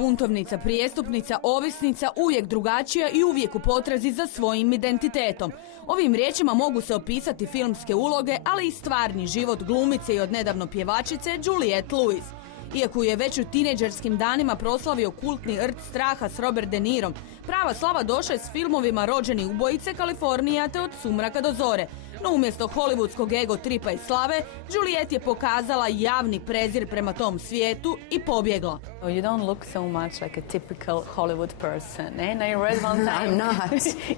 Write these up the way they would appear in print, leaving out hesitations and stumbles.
buntovnica, prijestupnica, ovisnica, uvijek drugačija i uvijek u potrazi za svojim identitetom. Ovim riječima mogu se opisati filmske uloge, ali i stvarni život glumice i odnedavno pjevačice Juliette Lewis. Iako je već u tinejdžerskim danima proslavio kultni rt straha s Robert De Nirom, prava slava došla je s filmovima Rođeni ubojice, Kalifornija te Od sumraka do zore. No umjesto hollywoodskog ego tripa i slave, Juliette je pokazala javni prezir prema tom svijetu i pobjegla. You don't look so much like a typical Hollywood person, eh? And I read one time... I'm not.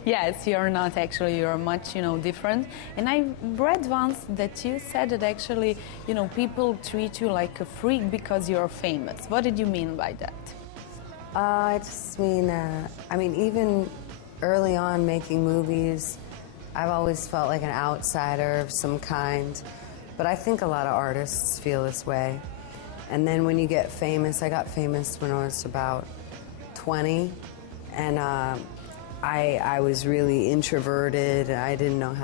Yes, you're not actually. You're much, different. And I read once that you said that actually, people treat you like a freak because you're famous. What did you mean by that? I just mean, even early on making movies, I've always felt like an outsider of some kind. But I think a lot of artists feel this way. And then when you get famous, I got famous when I was about 20. And I was really introverted. I didn't know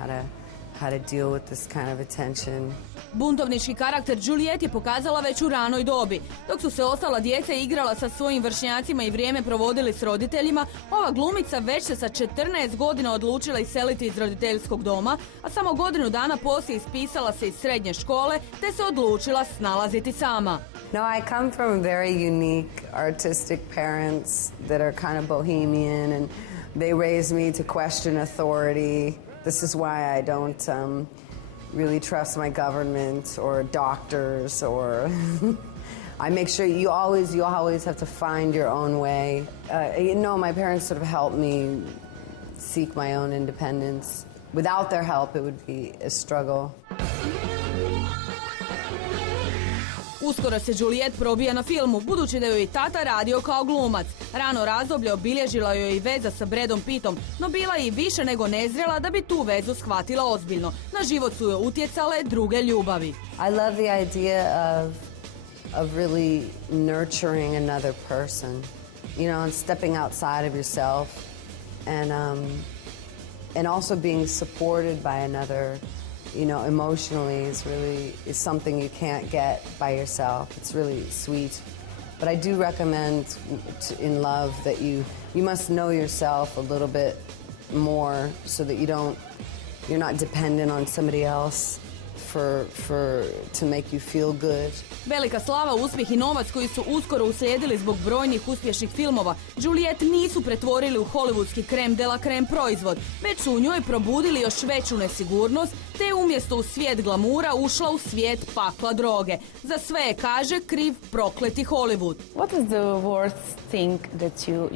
how to deal with this kind of attention. Buntovnički karakter Juliette je pokazala već u ranoj dobi. Dok su se ostala djeca igrala sa svojim vršnjacima i vrijeme provodili s roditeljima, ova glumica već se sa 14 godina odlučila iseliti iz roditeljskog doma, a samo godinu dana poslije ispisala se iz srednje škole te se odlučila snalaziti sama. No, I come from very unique artistic parents that are kind of bohemian, and they raised me to question authority. This is why I don't really trust my government or doctors, or I make sure you always have to find your own way. My parents sort of helped me seek my own independence. Without their help, it would be a struggle. Uskoro se Juliette probija na filmu, budući da joj je tata radio kao glumac. Rano razdoblje obilježila joj i veza sa Bradom Pittom, no bila je i više nego nezrela da bi tu vezu shvatila ozbiljno. Na život su joj utjecale druge ljubavi. I love the idea of really nurturing another person, and stepping outside of yourself, and also being supported by another. Emotionally is something you can't get by yourself. It's really sweet. But I do recommend in love that you must know yourself a little bit more so that you're not dependent on somebody else to make you feel good. Velika slava, uspjeh i novac koji su uskoro uslijedili zbog brojnih uspješnih filmova Juliette nisu pretvorili u hollywoodski krem de la krem proizvod, već su u njoj probudili još veću nesigurnost, te je umjesto u svijet glamura ušla u svijet pakla droge. Za sve je, kaže, kriv prokleti Hollywood. What is the worst thing that you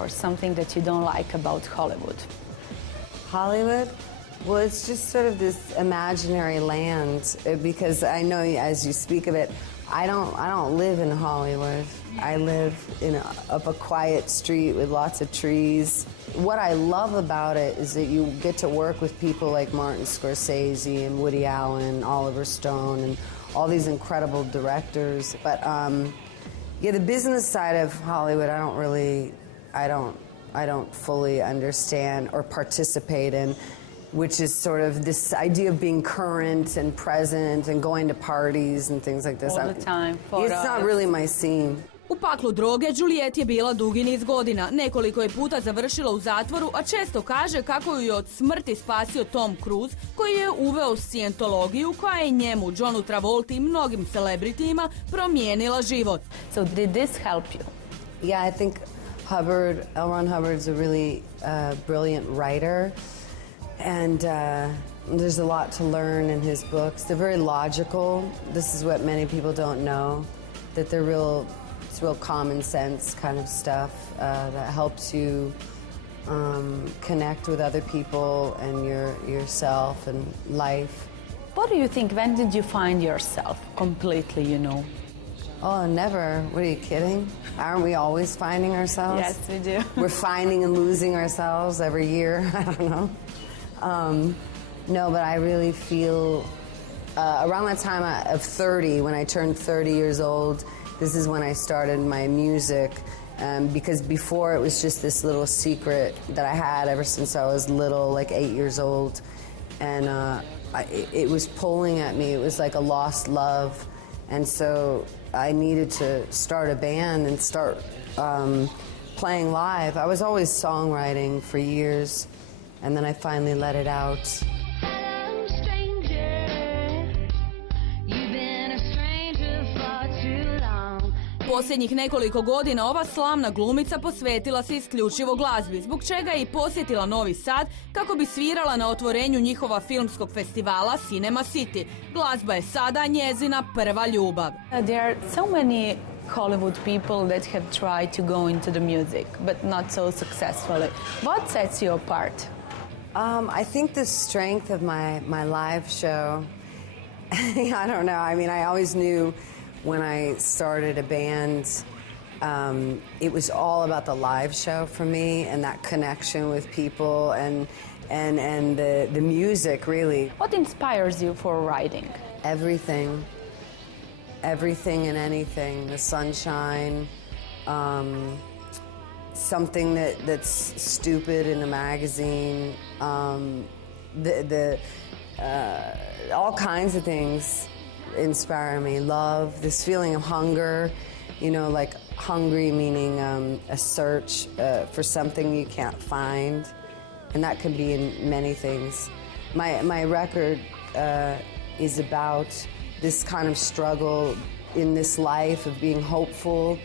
or something that you don't like about Hollywood? Hollywood? Well, it's just sort of this imaginary land, because I know as you speak of it, I don't live in Hollywood. I live up a quiet street with lots of trees. What I love about it is that you get to work with people like Martin Scorsese and Woody Allen, Oliver Stone, and all these incredible directors. But the business side of Hollywood, I don't fully understand or participate in, which is sort of this idea of being current and present and going to parties and things like this. All the time. It's not really my scene. U paklu droge Juliette je bila dugi niz godina. Nekoliko je puta završila u zatvoru, a često kaže kako ju je od smrti spasio Tom Cruise, koji je uveo scientologiju koja je njemu, Johnu Travolti i mnogim celebritima promijenila život. So did this help you? Yeah, I think L. Ron Hubbard's a really brilliant writer. And there's a lot to learn in his books. They're very logical. This is what many people don't know, that it's real common sense kind of stuff that helps you connect with other people and yourself and life. What do you think? When did you find yourself completely, Oh, never. What, are you kidding? Aren't we always finding ourselves? Yes, we do. We're finding and losing ourselves every year. I don't know. No, but I really feel around that time of 30, when I turned 30 years old, this is when I started my music. Because before it was just this little secret that I had ever since I was little, like 8 years old. And it was pulling at me. It was like a lost love. And so I needed to start a band and start playing live. I was always songwriting for years, and then I finally let it out. Hello, stranger. You've been a stranger for too long. Posljednjih nekoliko godina ova slavna glumica posvetila se isključivo glazbi, zbog čega je i posjetila Novi Sad kako bi svirala na otvorenju njihova filmskog festivala Cinema City. Glazba je sada njezina prva ljubav. There are so many Hollywood people that have tried to go into the music, but not so successfully. What sets you apart? I think the strength of my live show, I don't know. I mean, I always knew when I started a band, it was all about the live show for me and that connection with people and the music, really. What inspires you for writing? Everything. Everything and anything. The sunshine, something that's stupid in a magazine, all kinds of things inspire me. Love, this feeling of hunger, you know, like hungry meaning a search for something you can't find, and that can be in many things. My record is about this kind of struggle in this life of being hopeful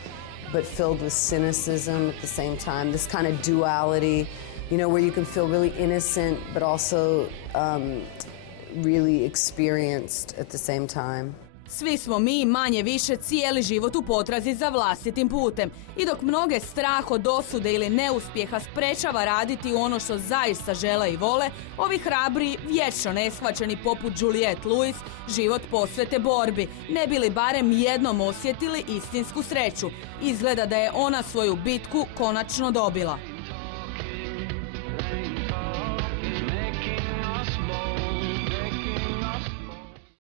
but filled with cynicism at the same time, this kind of duality, you know, where you can feel really innocent but also really experienced at the same time. Svi smo mi manje više cijeli život u potrazi za vlastitim putem i dok mnoge strah od osude ili neuspjeha sprečava raditi ono što zaista žele i vole, ovi hrabri, vječno neshvaćeni poput Juliette Lewis, život posvete borbi, ne bi li barem jednom osjetili istinsku sreću. Izgleda da je ona svoju bitku konačno dobila.